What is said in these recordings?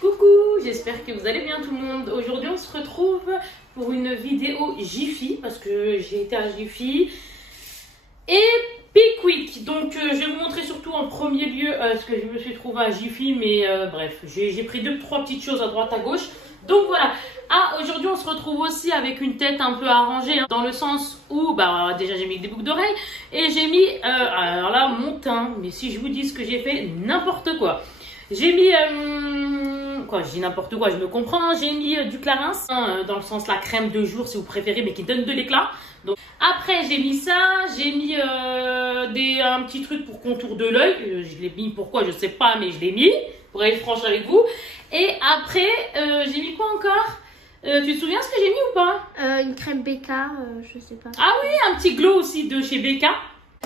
Coucou, j'espère que vous allez bien tout le monde. Aujourd'hui on se retrouve pour une vidéo Jiffy parce que j'ai été à Jiffy et Pickwick. Donc je vais vous montrer surtout en premier lieu ce que je me suis trouvé à Jiffy, mais bref, j'ai pris 2-3 petites choses à droite à gauche. Donc voilà, aujourd'hui on se retrouve aussi avec une tête un peu arrangée, hein, dans le sens où, déjà j'ai mis des boucles d'oreilles et j'ai mis, alors là, mon teint. Mais si je vous dis ce que j'ai fait, n'importe quoi. J'ai mis, je dis n'importe quoi, je me comprends, j'ai mis du Clarins, dans le sens la crème de jour si vous préférez, mais qui donne de l'éclat. Donc après j'ai mis ça, j'ai mis un petit truc pour contour de l'œil, je l'ai mis pourquoi je sais pas, mais je l'ai mis, pour être franche avec vous. Et après j'ai mis quoi encore? Tu te souviens ce que j'ai mis ou pas? Une crème BK, je sais pas. Ah oui, un petit glow aussi de chez BK.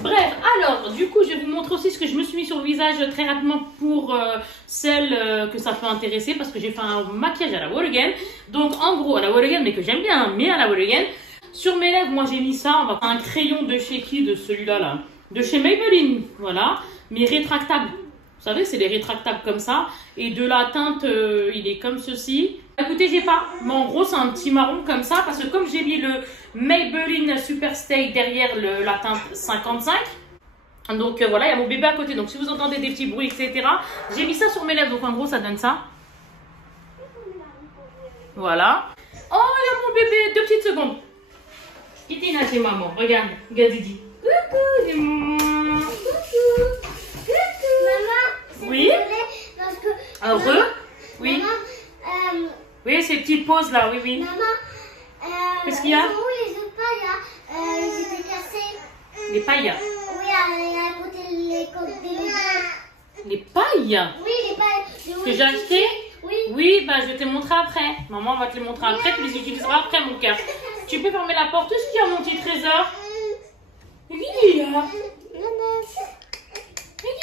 Bref, alors, du coup, je vais vous montrer aussi ce que je me suis mis sur le visage très rapidement pour celles que ça peut intéresser, parce que j'ai fait un maquillage à la Wall Again. Donc, en gros, à la Wall Again, mais que j'aime bien, mais à la Wall Again. Sur mes lèvres, moi, j'ai mis ça, un crayon de chez qui, de celui-là, là, de chez Maybelline, voilà, mais rétractable. Vous savez, c'est les rétractables comme ça. Et de la teinte, il est comme ceci. Écoutez, j'ai pas. Mais en gros, c'est un petit marron comme ça. Parce que comme j'ai mis le Maybelline Superstay derrière la teinte 55. Donc voilà, il y a mon bébé à côté. Donc si vous entendez des petits bruits, etc. J'ai mis ça sur mes lèvres. Donc en gros, ça donne ça. Voilà. Oh, il y a mon bébé. 2 petites secondes. Kitina, c'est maman. Regarde. Regarde Didi. Coucou, c'est maman. Oui. Parce que, Heureux. Oui. Maman, Oui, ces petites pauses là, oui, oui. Maman, Qu'est-ce qu'il y a? où les autres pailles là? Ils étaient cassés. Les pailles. Oui, à côté les côtes des maisons. Les pailles? Oui, les pailles. Que j'ai acheté? Oui. Oui, je vais te les montrer après. Maman va te les montrer après, tu les utiliseras après, mon cœur. Tu peux fermer la porte si tu as mon petit trésor? Qui il y a?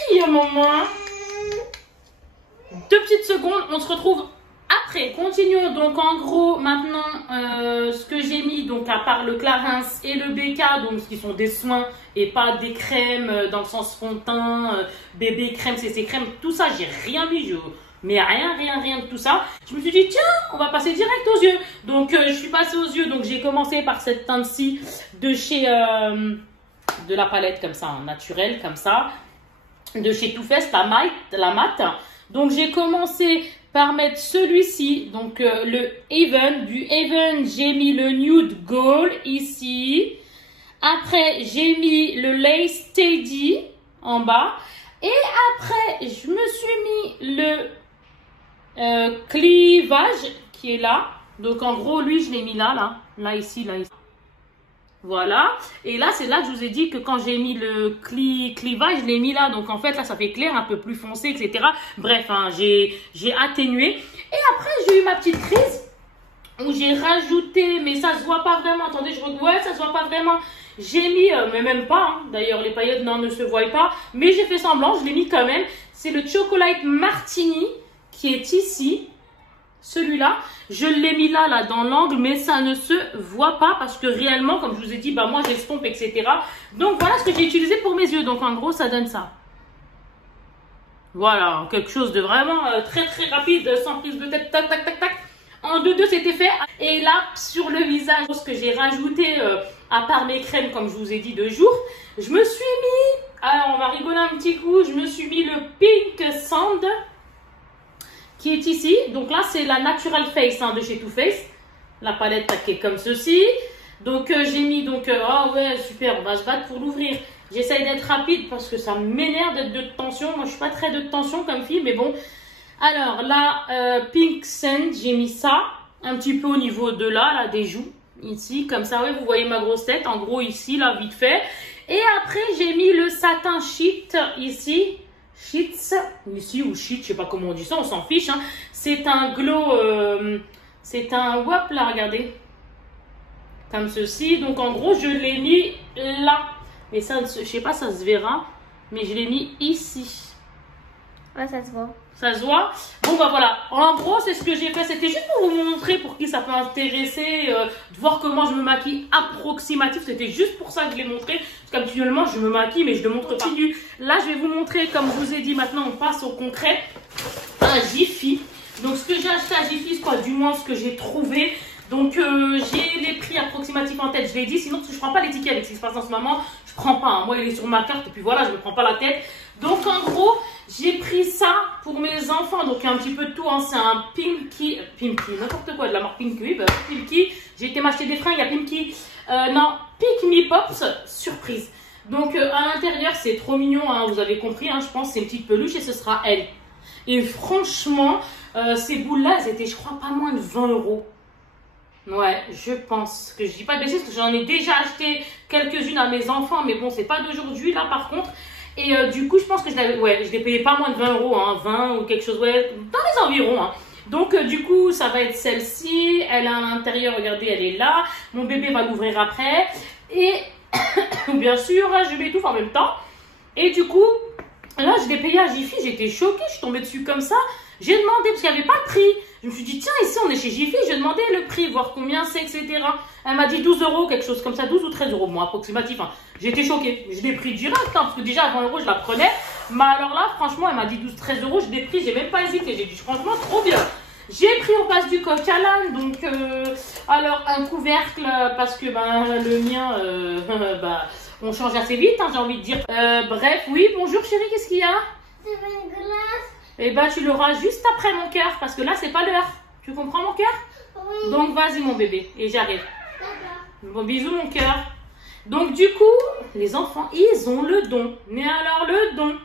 Qui y a, maman? 2 petites secondes, on se retrouve après. Continuons donc en gros maintenant ce que j'ai mis, donc à part le Clarins et le BK, donc ce qui sont des soins et pas des crèmes dans le sens fond de teint, bébé crème, CC crème, tout ça j'ai rien mis, mais rien de tout ça. Je me suis dit tiens, on va passer direct aux yeux. Donc je suis passée aux yeux, donc j'ai commencé par cette teinte-ci de chez de la palette comme ça, naturelle comme ça, de chez Too Faced, la mat. Donc j'ai commencé par mettre celui-ci, donc le Even. Du Even, j'ai mis le Nude Gold ici. Après, j'ai mis le Lace Steady en bas. Et après, je me suis mis le Clivage qui est là. Donc en gros, lui, je l'ai mis là, ici. Voilà, et là c'est là que je vous ai dit que quand j'ai mis le clivage, je l'ai mis là, donc en fait là ça fait clair, un peu plus foncé, etc. Bref, hein, j'ai atténué. Et après j'ai eu ma petite crise où j'ai rajouté, mais ça se voit pas vraiment, attendez, ouais, ça se voit pas vraiment. J'ai mis, mais même pas, hein, d'ailleurs les paillettes ne se voient pas, mais j'ai fait semblant, je l'ai mis quand même. C'est le Chocolate Martini qui est ici. Celui-là, je l'ai mis là dans l'angle, mais ça ne se voit pas parce que réellement, comme je vous ai dit, moi j'estompe, etc. Donc voilà ce que j'ai utilisé pour mes yeux. Donc en gros, ça donne ça. Voilà, quelque chose de vraiment très rapide, sans prise de tête, tac, tac, tac, tac. En 2-2, c'était fait. Et là, sur le visage, ce que j'ai rajouté, à part mes crèmes, comme je vous ai dit, de jour, je me suis mis, alors on va rigoler un petit coup, je me suis mis le Pink Sand, qui est ici. Donc là, c'est la Natural Face de chez Too Faced. La palette qui est comme ceci. Donc j'ai mis, oh ouais, super, on va se battre pour l'ouvrir. J'essaye d'être rapide parce que ça m'énerve d'être de tension. Moi, je suis pas très de tension comme fille, mais bon. Alors là, Pink Sand, j'ai mis ça un petit peu au niveau de là, des joues. Ici, comme ça, ouais, vous voyez ma grosse tête. En gros, ici, là, vite fait. Et après, j'ai mis le Satin Sheet ici. Sheets, ici ou sheet, je sais pas comment on dit ça, on s'en fiche. Hein. C'est un glow, c'est un wap là, regardez. Comme ceci. Donc en gros, je l'ai mis là. Mais ça, je sais pas, ça se verra. Mais je l'ai mis ici. Ouais, ça se voit. Ça se voit? Bon, voilà. En gros, c'est ce que j'ai fait. C'était juste pour vous montrer pour qui ça peut intéresser, de voir comment je me maquille approximatif. C'était juste pour ça que je l'ai montré. Parce qu'habituellement, je me maquille, mais je ne montre pas. Là, je vais vous montrer, comme je vous ai dit, maintenant, on passe au concret. Un Jiffy. Donc, ce du moins ce que j'ai trouvé. Donc j'ai les prix approximatifs en tête, je l'ai dit, sinon parce que je prends pas les tickets avec ce qui se passe en ce moment, je prends pas, hein. Moi il est sur ma carte et puis voilà, je me prends pas la tête. Donc en gros, j'ai pris ça pour mes enfants, donc un petit peu de tout, hein. C'est un Pimki, n'importe quoi, de la marque Pimki, bah, Pimki, j'ai été m'acheter des fringues à Pimki, non, Pick Me Pops, surprise. Donc à l'intérieur c'est trop mignon, hein, vous avez compris, hein, je pense c'est une petite peluche et ce sera elle. Et franchement, ces boules-là, elles étaient je crois pas moins de 20 €. Ouais, je pense que je dis pas de bêtises parce que j'en ai déjà acheté quelques-unes à mes enfants, mais bon, c'est pas d'aujourd'hui là par contre. Et du coup, je pense que je l'ai payé pas moins de 20 €, hein, 20 ou quelque chose, ouais, dans les environs. Hein. Donc du coup, ça va être celle-ci. Elle a à l'intérieur, regardez, elle est là. Mon bébé va l'ouvrir après. Et bien sûr, je m'étouffe en même temps. Et du coup, là, je l'ai payé à Jiffy. J'étais choquée, je suis tombée dessus comme ça. J'ai demandé parce qu'il n'y avait pas de prix. Je me suis dit, tiens, ici on est chez Jiffy, j'ai demandé le prix, voir combien c'est, etc. Elle m'a dit 12 €, quelque chose comme ça, 12 ou 13 €, bon, approximatif. Hein. J'ai été choquée. Je l'ai pris direct, hein, parce que déjà à 20 € je la prenais. Mais alors là, franchement, elle m'a dit 12-13 €, je l'ai pris, j'ai même pas hésité. J'ai dit, franchement, trop bien. J'ai pris au passe du coq à l'âne, donc alors un couvercle, parce que ben, le mien, bah, on change assez vite, hein, j'ai envie de dire. Bref, oui, bonjour chérie, qu'est-ce qu'il y a? C'est une glace. Eh ben, tu l'auras juste après mon cœur, parce que là, c'est pas l'heure. Tu comprends mon cœur? Oui. Donc, vas-y, mon bébé, et j'arrive. D'accord. Bon, bisous, mon cœur. Donc, du coup, les enfants, ils ont le don. Mais alors, le don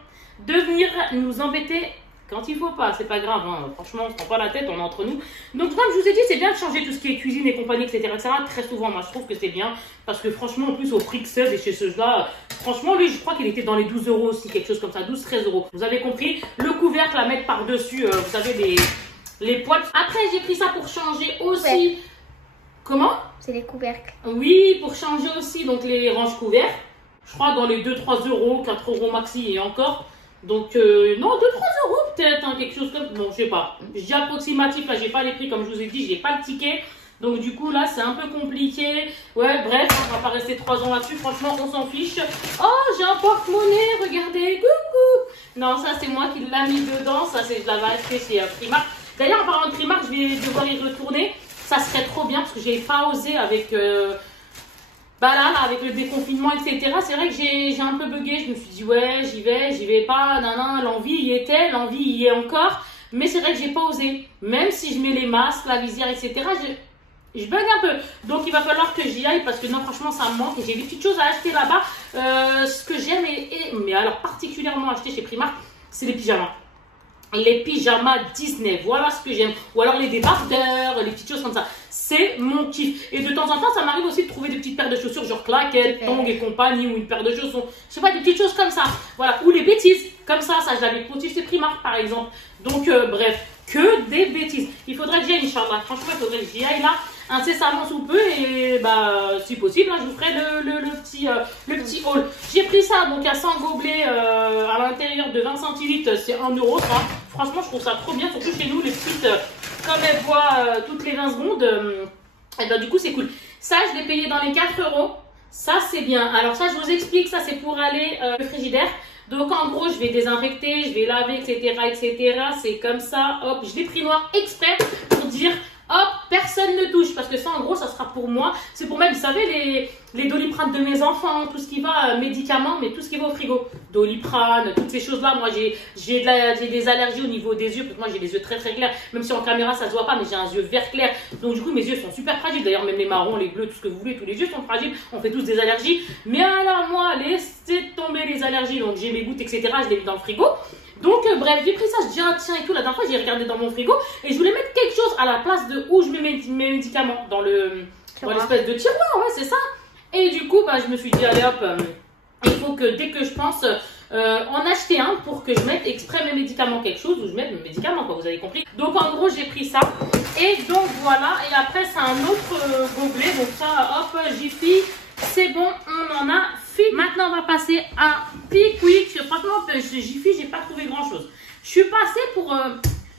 de venir nous embêter quand il faut pas. C'est pas grave, hein. Franchement, on se prend pas la tête, on est entre nous. Donc, comme je vous ai dit, c'est bien de changer tout ce qui est cuisine et compagnie, etc., etc. Très souvent, moi, je trouve que c'est bien. Parce que franchement, en plus, au prix que c'est, et chez ceux-là, franchement, lui, je crois qu'il était dans les 12 € aussi, quelque chose comme ça, 12-13 €. Vous avez compris? Le couvercle à mettre par-dessus, vous savez, les poils. Après, j'ai pris ça pour changer aussi. Ouais. Comment? C'est les couvercles. Oui, pour changer aussi, donc les ranges couverts. Je crois dans les 2-3 €, 4 € maxi et encore. Donc, non, 2-3 € peut-être, hein, quelque chose comme... Bon, je sais pas. Je dis approximatif, là, j'ai pas les prix, comme je vous ai dit, j'ai pas le ticket. Donc, du coup, là, c'est un peu compliqué. Ouais, bref, on va pas rester 3 ans là-dessus. Franchement, on s'en fiche. Oh, j'ai un porte-monnaie, regardez. Coucou. Non, ça, c'est moi qui l'ai mis dedans. Ça, je l'avais acheté chez Primark. D'ailleurs, en parlant de Primark, je vais devoir y retourner. Ça serait trop bien parce que j'ai pas osé avec... Bah là, avec le déconfinement, etc. C'est vrai que j'ai un peu bugué. Je me suis dit, ouais, j'y vais pas. Nan, l'envie y était, l'envie y est encore. Mais c'est vrai que j'ai pas osé. Même si je mets les masques, la visière, etc., je bug un peu. Donc, il va falloir que j'y aille parce que non, franchement, ça me manque. Et j'ai des petites choses à acheter là-bas. Ce que j'aime, mais alors particulièrement acheter chez Primark, c'est les pyjamas. Les pyjamas Disney, voilà ce que j'aime. Ou alors les débardeurs, les petites choses comme ça. C'est mon kiff. Et de temps en temps, ça m'arrive aussi de trouver des petites paires de chaussures, genre claquettes, tongs et compagnie, ou une paire de chaussons. Je sais pas, des petites choses comme ça. Voilà. Ou les bêtises, comme ça je l'avais motif, c'est Primark par exemple. Donc, bref, que des bêtises. Il faudrait que j'y aille, Inch'Allah. Franchement, il faudrait que j'y aille là, incessamment sous peu. Et bah, si possible, hein, je vous ferai le petit haul. J'ai pris ça, donc à 100 gobelets à l'intérieur de 20 centilitres, c'est 1 €. Ça. Franchement, je trouve ça trop bien, surtout chez nous, les petites, comme elles boivent toutes les 20 secondes, et ben, du coup, c'est cool. Ça, je l'ai payé dans les 4 €. Ça, c'est bien. Alors ça, je vous explique, ça, c'est pour aller au frigidaire. Donc, en gros, je vais désinfecter, je vais laver, etc., etc. C'est comme ça, hop, je l'ai pris noir exprès pour dire... Hop, personne ne touche, parce que ça, en gros, ça sera pour moi. C'est pour mettre, vous savez, les Doliprane de mes enfants, tout ce qui va, médicaments, mais tout ce qui va au frigo. Doliprane, toutes ces choses-là. Moi, j'ai des allergies au niveau des yeux, parce que moi, j'ai les yeux très très clairs. Même si en caméra, ça se voit pas, mais j'ai un yeux vert clair. Donc, du coup, mes yeux sont super fragiles. D'ailleurs, même les marrons, les bleus, tout ce que vous voulez, tous les yeux sont fragiles. On fait tous des allergies. Mais alors, moi, laissez tomber les allergies. Donc, j'ai mes gouttes, etc. Je les mets dans le frigo. Donc, bref, j'ai pris ça, je dis, ah, tiens, et tout, la dernière fois, j'ai regardé dans mon frigo, et je voulais mettre quelque chose à la place de où je mets mes médicaments, dans l'espèce de tiroir, ouais, c'est ça. Et du coup, bah, je me suis dit, allez, hop, il faut que, dès que je pense, en acheter un pour que je mette exprès mes médicaments, quelque chose où je mette mes médicaments, quoi, vous avez compris. Donc, en gros, j'ai pris ça, et donc, voilà, et après, c'est un autre gobelet, donc ça, hop, Jiffy, c'est bon, on en a fini. Maintenant, on va passer à Pickwick. Franchement, chez Jiffy, j'ai pas trouvé grand chose. Je suis passée pour...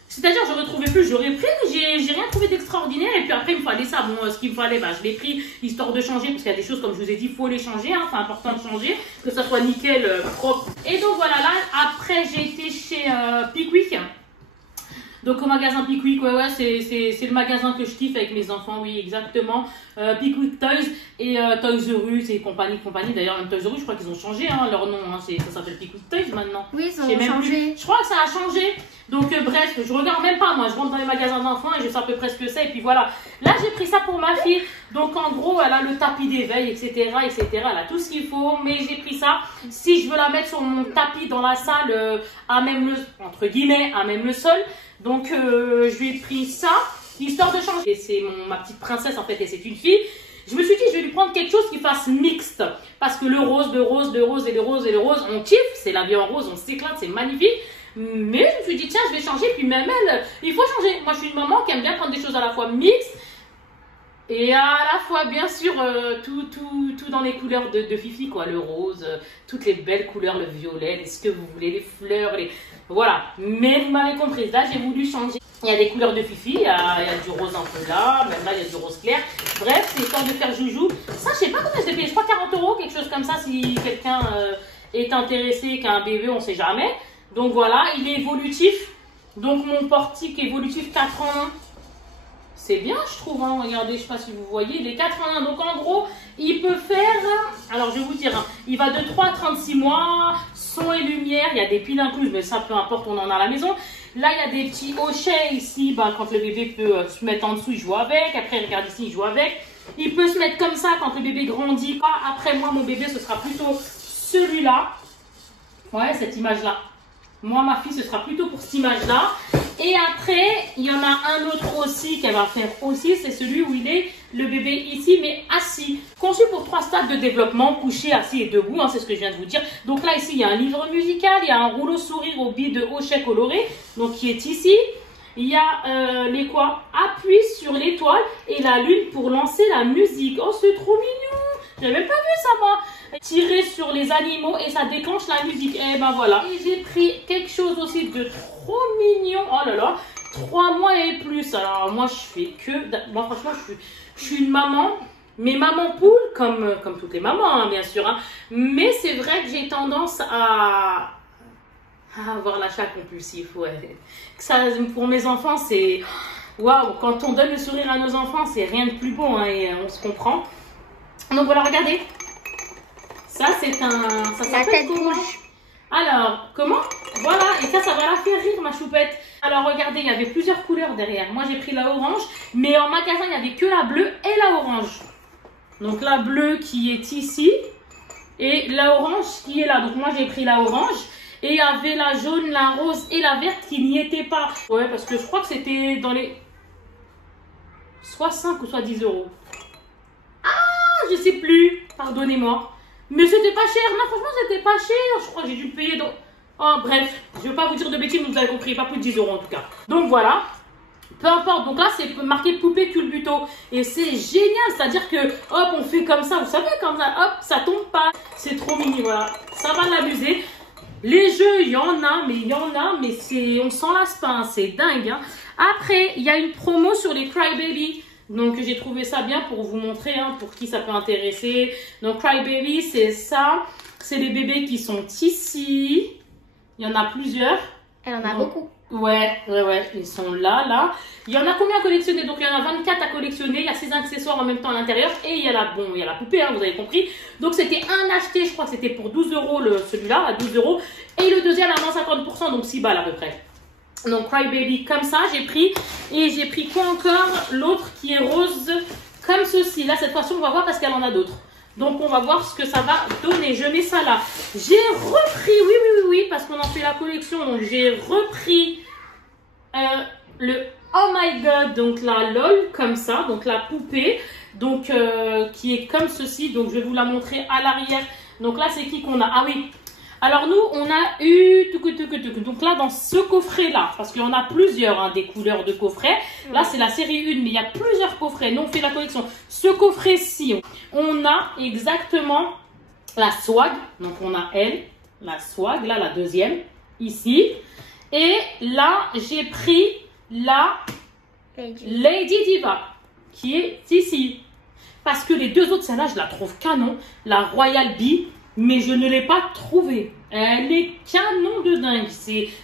c'est-à-dire, j'aurais trouvé plus, j'aurais pris, mais j'ai rien trouvé d'extraordinaire. Et puis après, il me fallait ça. Bon, ce qu'il me fallait, bah, je l'ai pris, histoire de changer, parce qu'il y a des choses, comme je vous ai dit, il faut les changer. Hein, c'est important de changer, que ça soit nickel, propre. Et donc, voilà, là, après, j'ai été chez Pickwick. Donc au magasin Pickwick, ouais, c'est le magasin que je kiffe avec mes enfants, oui, exactement. Pickwick Toys et Toys R Us et compagnie. D'ailleurs, même Toys R Us, je crois qu'ils ont changé leur nom, hein. Ça s'appelle Pickwick Toys maintenant. Oui, ils ont changé. Je crois que ça a changé. Donc bref, je regarde même pas, moi, je rentre dans les magasins d'enfants et je sais à peu près ce que c'est. Et puis voilà, là j'ai pris ça pour ma fille. Donc en gros, elle a le tapis d'éveil, etc., etc. Elle a tout ce qu'il faut, mais j'ai pris ça. Si je veux la mettre sur mon tapis dans la salle, à même le, entre guillemets, à même le sol. Donc je lui ai pris ça, histoire de changer. Et c'est ma petite princesse en fait, et c'est une fille. Je me suis dit, je vais lui prendre quelque chose qui fasse mixte. Parce que le rose, on kiffe. C'est la vie en rose, on s'éclate, c'est magnifique. Mais je me suis dit, tiens, je vais changer. Puis même elle, il faut changer. Moi, je suis une maman qui aime bien prendre des choses à la fois mixtes. Et à la fois, bien sûr, tout dans les couleurs de Fifi, quoi. Le rose, toutes les belles couleurs, le violet, ce que vous voulez, les fleurs, voilà. Mais vous m'avez compris, là, j'ai voulu changer. Il y a des couleurs de Fifi, il y a du rose un peu là, même là, il y a du rose clair. Bref, c'est histoire de faire joujou. Ça, je sais pas combien j'ai payé, je crois 40 €, quelque chose comme ça, si quelqu'un est intéressé, qui a un bébé, on sait jamais. Donc voilà, il est évolutif. Donc mon portique évolutif 4 en 1. C'est bien, je trouve, hein. Regardez, je sais pas si vous voyez, il est 4 en 1. Donc en gros, il peut faire, alors je vais vous dire, hein, il va de 3 à 36 mois, son et lumière, il y a des piles incluses, mais ça peu importe, on en a à la maison. Là, il y a des petits hochets ici, quand le bébé peut se mettre en dessous, il joue avec. Après, regarde ici, il joue avec. Il peut se mettre comme ça quand le bébé grandit. Après, moi, mon bébé, ce sera plutôt celui-là. Ouais, cette image-là. Moi, ma fille, ce sera plutôt pour cette image-là. Et après, il y en a un autre aussi qu'elle va faire aussi. C'est celui où il est le bébé ici, mais assis. Conçu pour 3 stades de développement, couché, assis et debout. Hein, c'est ce que je viens de vous dire. Donc là, ici, il y a un livre musical. Il y a un rouleau sourire au billes de hochet coloré. Donc, qui est ici. Il y a les quoi? Appuie sur l'étoile et la lune pour lancer la musique. Oh, c'est trop mignon. J'avais même pas vu ça, moi. Tirer sur les animaux et ça déclenche la musique. Et ben voilà. Et j'ai pris quelque chose aussi de trop mignon. Oh là là. 3 mois et plus. Alors moi je fais que... Moi franchement je suis une maman. Mais maman poule comme toutes les mamans hein, bien sûr. Hein. Mais c'est vrai que j'ai tendance à avoir l'achat compulsif. Ouais. Ça, pour mes enfants c'est... Waouh. Quand on donne le sourire à nos enfants c'est rien de plus beau. Hein, et on se comprend. Donc voilà regardez. Ça, c'est un... Ça s'appelle comment? Alors, comment? Voilà, et ça va la faire rire, ma choupette. Alors, regardez, il y avait plusieurs couleurs derrière. Moi, j'ai pris la orange, mais en magasin, il n'y avait que la bleue et la orange. Donc, la bleue qui est ici et la orange qui est là. Donc, moi, j'ai pris la orange. Et il y avait la jaune, la rose et la verte qui n'y étaient pas. Ouais, parce que je crois que c'était dans les... soit 5 ou soit 10 €. Ah, je sais plus. Pardonnez-moi. Mais c'était pas cher, non franchement c'était pas cher, je crois que j'ai dû le payer donc... Oh bref, je veux pas vous dire de bêtises, mais vous avez compris, pas plus de 10 € en tout cas. Donc voilà, peu importe, donc là c'est marqué poupée culbuto. Et c'est génial, c'est-à-dire que hop on fait comme ça, vous savez comme ça, hop ça tombe pas. C'est trop mignon, voilà, ça va l'amuser. Les jeux, il y en a, mais on s'en lasse pas, hein, c'est dingue. Hein. Après, il y a une promo sur les Crybaby. Donc, j'ai trouvé ça bien pour vous montrer, hein, pour qui ça peut intéresser. Donc, Crybaby, c'est ça. C'est les bébés qui sont ici. Il y en a plusieurs. Elle en a beaucoup. Ouais, ils sont là. Il y en a combien à collectionner? Donc, il y en a 24 à collectionner. Il y a 6 accessoires en même temps à l'intérieur. Et il y a la poupée, hein, vous avez compris. Donc, c'était un acheté, je crois que c'était pour 12 € celui-là, à 12 €. Et le deuxième à moins 50%, donc 6 balles à peu près. Donc Crybaby comme ça j'ai pris. Et j'ai pris quoi encore? L'autre qui est rose comme ceci. Là cette fois-ci on va voir parce qu'elle en a d'autres. Donc on va voir ce que ça va donner. Je mets ça là. J'ai repris, oui, parce qu'on en fait la collection. Donc j'ai repris le Oh My God. Donc la LOL comme ça. Donc la poupée. Donc qui est comme ceci. Donc je vais vous la montrer à l'arrière. Donc là c'est qui qu'on a? Ah oui. Alors nous, on a eu... Donc là, dans ce coffret-là, parce qu'il y en a plusieurs, hein, des couleurs de coffret. Là, c'est la série 1, mais il y a plusieurs coffrets. Nous, on fait la collection. Ce coffret-ci, on a exactement la swag. Donc on a elle, la swag, là, la deuxième, ici. Et là, j'ai pris la Lady Diva, qui est ici. Parce que les deux autres, celle-là, je la trouve canon. La Royal Bee. Mais je ne l'ai pas trouvée. Elle est canon de dingue.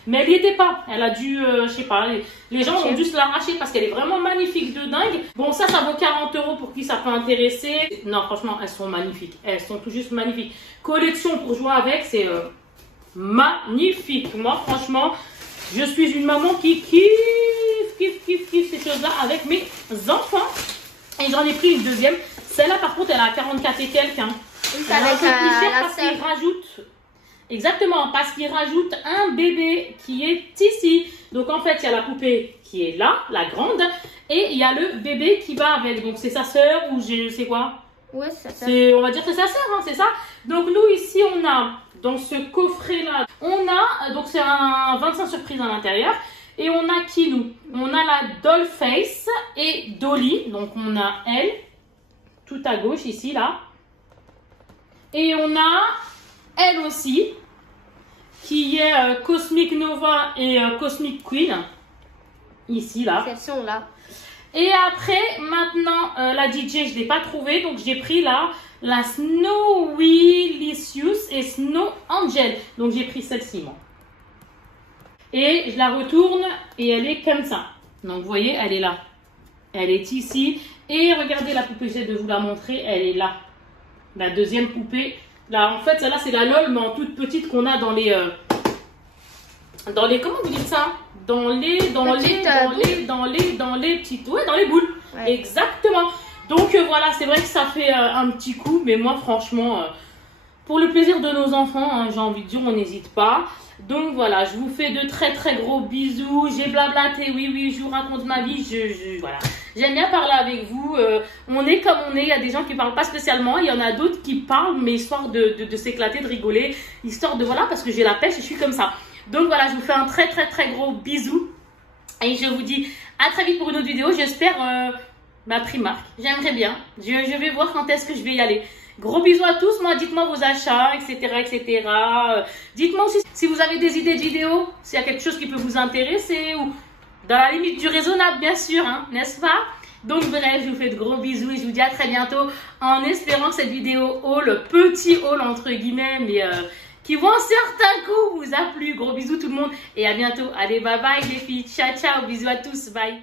Mais elle n'y était pas. Elle a dû, je sais pas, les gens ont dû se l'arracher parce qu'elle est vraiment magnifique de dingue. Bon, ça vaut 40 € pour qui ça peut intéresser. Non, franchement, elles sont magnifiques. Elles sont tout juste magnifiques. Collection pour jouer avec, c'est magnifique. Moi, franchement, je suis une maman qui kiffe ces choses-là avec mes enfants. Et j'en ai pris une deuxième. Celle-là, par contre, elle a 44 et quelques. Hein. C'est avec la sœur. Exactement, parce qu'il rajoute un bébé qui est ici. Donc en fait, il y a la poupée qui est là, la grande, et il y a le bébé qui va avec. Donc c'est sa sœur ou je sais quoi. Ouais, c'est sa sœur. On va dire que c'est sa sœur, hein, c'est ça. Donc nous ici, on a dans ce coffret-là, on a, donc c'est un 25 surprises à l'intérieur. Et on a qui nous? On a la Dollface et Dolly. Donc on a elle, tout à gauche ici, là. Et on a elle aussi, qui est Cosmic Nova et Cosmic Queen, ici, là. Elles sont là. Et après, maintenant, la DJ, je ne l'ai pas trouvée, donc j'ai pris la Snowy Licious et Snow Angel. Donc j'ai pris celle-ci, moi. Et je la retourne et elle est comme ça. Donc vous voyez, elle est là. Elle est ici. Et regardez la poupée, j'essaie de vous la montrer, elle est là. La deuxième poupée. Là, en fait, celle-là, c'est la LOL, mais en toute petite qu'on a dans les comment vous dites ça? Dans les petites, ouais, dans les boules. Ouais. Exactement. Donc voilà, c'est vrai que ça fait un petit coup, mais moi, franchement, pour le plaisir de nos enfants, hein, j'ai envie de dire, on n'hésite pas. Donc voilà, je vous fais de très très gros bisous. J'ai blablaté, oui, je vous raconte ma vie. Voilà. J'aime bien parler avec vous. On est comme on est. Il y a des gens qui ne parlent pas spécialement. Il y en a d'autres qui parlent, mais histoire de s'éclater, de rigoler. Histoire de, voilà, parce que j'ai la pêche et je suis comme ça. Donc voilà, je vous fais un très très très gros bisou. Et je vous dis à très vite pour une autre vidéo. J'espère ma Primark. J'aimerais bien. Je vais voir quand est-ce que je vais y aller. Gros bisous à tous. Moi, dites-moi vos achats, etc. Dites-moi aussi si vous avez des idées de vidéos, s'il y a quelque chose qui peut vous intéresser ou dans la limite du raisonnable, bien sûr, hein, n'est-ce pas? Donc bref, je vous fais de gros bisous et je vous dis à très bientôt en espérant que cette vidéo haul, petit haul entre guillemets, mais qui vont un certain coup vous a plu. Gros bisous tout le monde et à bientôt. Allez, bye bye les filles. Ciao, ciao. Bisous à tous. Bye.